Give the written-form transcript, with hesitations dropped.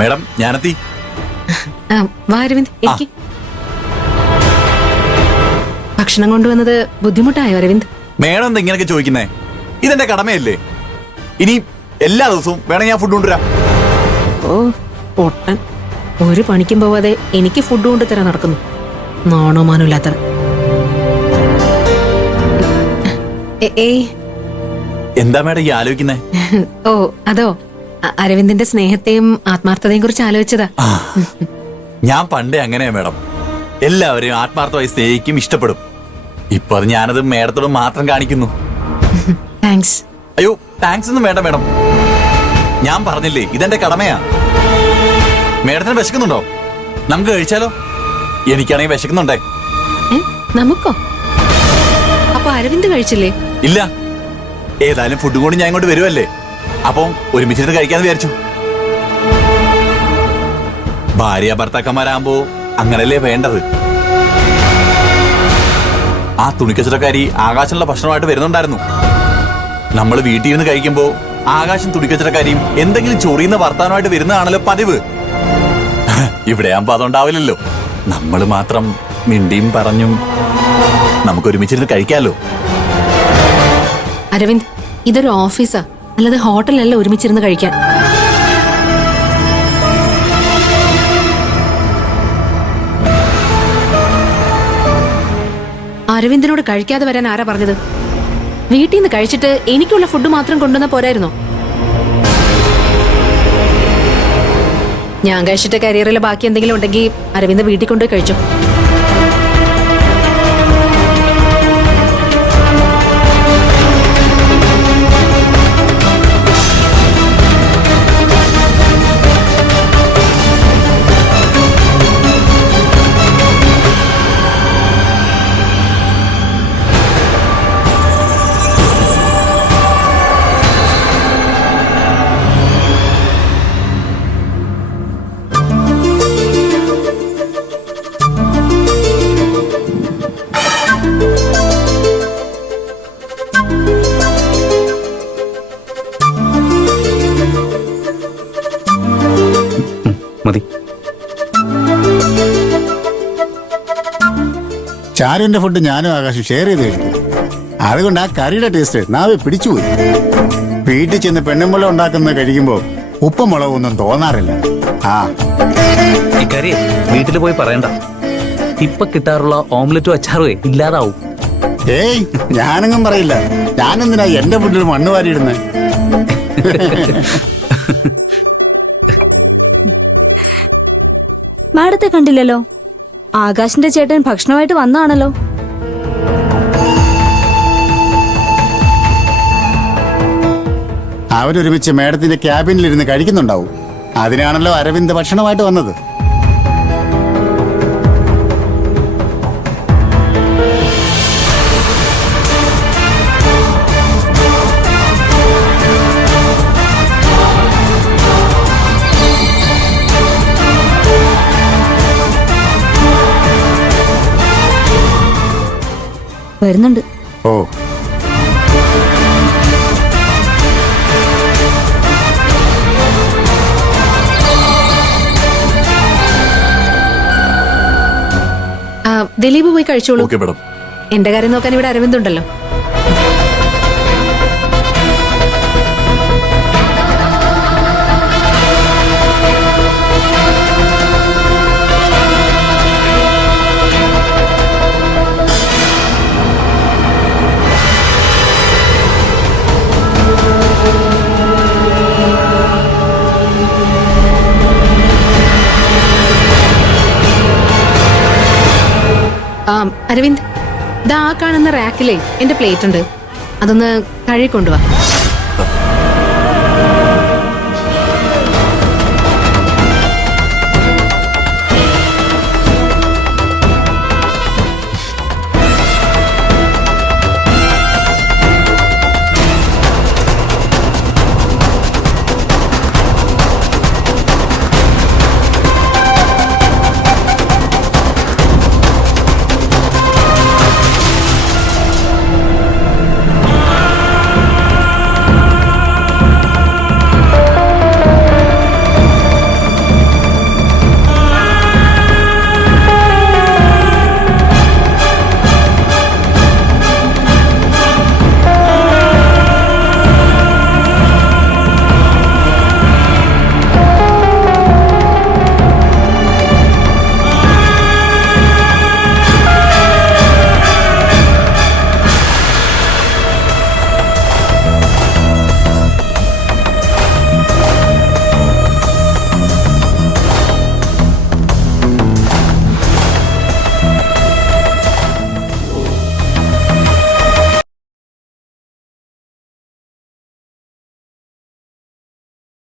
Madam ഞാനെത്തി. വാ അരവിന്ദ്, എനിക്ക് ഭക്ഷണം കൊണ്ടുവന്നത് ബുദ്ധിമുട്ടായോ അരവിന്ദ്? മേഡം എന്താ ഇങ്ങനെയൊക്കെ ചോദിക്കുന്നേ? ഇതെന്റെ കടമയല്ലേ. ഇനി എല്ലാ ദിവസവും വേണമെങ്കിൽ ഞാൻ ഫുഡ് കൊണ്ടുവരാം. ഓ പൊട്ടൻ, ഒരു പണിക്കും പോവാതെ എനിക്ക് ഫുഡ് കൊണ്ടുതരാൻ നടക്കുന്നു. നാണോമാനമില്ലാത്ത. ഏയ്, എന്താ മേഡം ഈ ആലോചിക്കുന്നേ? ഓ അതോ, അരവിന്ദിന്റെ സ്നേഹത്തെയും ആത്മാർത്ഥതയും കുറിച്ച് ആലോചിച്ചതാ. ഞാൻ പണ്ടേ അങ്ങനെയാ മേഡം. എല്ലാവരെയും ആത്മാർത്ഥമായി സ്നേഹിക്കും, ഇഷ്ടപ്പെടും. ഇപ്പൊ ഞാനത് മേഡത്തോട് മാത്രം കാണിക്കുന്നു. താങ്ക്സ്. അയ്യോ താങ്ക്സ് ഒന്നും വേണ്ട മേഡം. ഞാൻ പറഞ്ഞില്ലേ ഇതെന്റെ കടമയാ. മേഡത്തിന് വിശക്കുന്നുണ്ടോ? നമുക്ക് കഴിച്ചാലോ? എനിക്കാണെങ്കിൽ വിശക്കുന്നുണ്ടേ. നമുക്കോ? അപ്പൊ അരവിന്ദ് കഴിച്ചില്ലേ? ഇല്ല, ഏതായാലും ഫുഡും കൊണ്ട് ഞാൻ ഇങ്ങോട്ട് വരുമല്ലേ, അപ്പം ഒരുമിച്ചിട്ട് കഴിക്കാന്ന് വിചാരിച്ചു. ഭാര്യ ഭർത്താക്കന്മാരാകുമ്പോ അങ്ങനല്ലേ വേണ്ടത്. ആ തുണിക്കച്ചവടക്കാരി ആകാശമുള്ള ഭക്ഷണമായിട്ട് വരുന്നുണ്ടായിരുന്നു. നമ്മൾ വീട്ടിൽ നിന്ന് കഴിക്കുമ്പോ ആകാശം തുണിക്കച്ചവടക്കാരിയും എന്തെങ്കിലും ചൊറിയുന്ന വർത്താനമായിട്ട് വരുന്നതാണല്ലോ പതിവ്. ഇവിടെ ആകുമ്പോ അതുണ്ടാവില്ലല്ലോ. നമ്മൾ മാത്രം മിണ്ടിയും പറഞ്ഞും നമുക്ക് ഒരുമിച്ചിരുന്ന് കഴിക്കാലോ. അരവിന്ദ്, ഇതൊരു ഓഫീസാ, അല്ലാതെ ഹോട്ടലല്ല ഒരുമിച്ചിരുന്ന് കഴിക്കാൻ. അരവിന്ദിനോട് കഴിക്കാതെ വരാൻ ആരാ പറഞ്ഞത്? വീട്ടിൽ നിന്ന് കഴിച്ചിട്ട് എനിക്കുള്ള ഫുഡ് മാത്രം കൊണ്ടുവന്ന പോരായിരുന്നോ? ഞാൻ കഴിച്ചിട്ട് കരിയറിൽ ബാക്കി എന്തെങ്കിലും ഉണ്ടെങ്കിൽ അരവിന്ദ് വീട്ടിൽ കൊണ്ടുപോയി കഴിച്ചു. മതി. ചാരുവിന്റെ ഫുഡ് ഞാനും ആകാശം ഷെയർ ചെയ്ത് കഴിക്കും. അതുകൊണ്ട് ആ കറിയുടെ ടേസ്റ്റ് നാവെ പിടിച്ചുപോയി. വീട്ടിൽ ചെന്ന് പെണ്ണുമ്പുള്ള ഉണ്ടാക്കുന്നത് കഴിക്കുമ്പോൾ ഉപ്പും മുളകൊന്നും തോന്നാറില്ല. ഈ കറി വീട്ടിൽ പോയി പറയണ്ട. ഇപ്പൊ കിട്ടാറുള്ള ഓംലെറ്റും അച്ചാറുവേ ഇല്ലാതാവും. ഏയ്, ഞാനൊന്നും പറയില്ല. ഞാനെന്തിനാ എന്റെ ഫുഡിൽ മണ്ണ് വാരിയിടുന്നേ? മാഡത്തെ കണ്ടില്ലല്ലോ. ആകാശിന്റെ ചേട്ടൻ ഭക്ഷണമായിട്ട് വന്നാണല്ലോ. അവരൊരുമിച്ച് മേഡത്തിന്റെ ക്യാബിനിലിരുന്ന് കഴിക്കുന്നുണ്ടാവും. അതിനാണല്ലോ അരവിന്ദ് ഭക്ഷണമായിട്ട് വന്നത്. വരുന്നുണ്ട്. ഓ, ദിലീപ് പോയി കഴിച്ചോളൂ. Okay madam. എന്റെ കാര്യം നോക്കാൻ ഇവിടെ അരവിന്ദ് ഉണ്ടല്ലോ. അരവിന്ദ്, ദാ കാണുന്ന റാക്കിലേ എന്റെ പ്ലേറ്റ് ഉണ്ട്. അതൊന്ന് കഴുകി കൊണ്ടുവാ.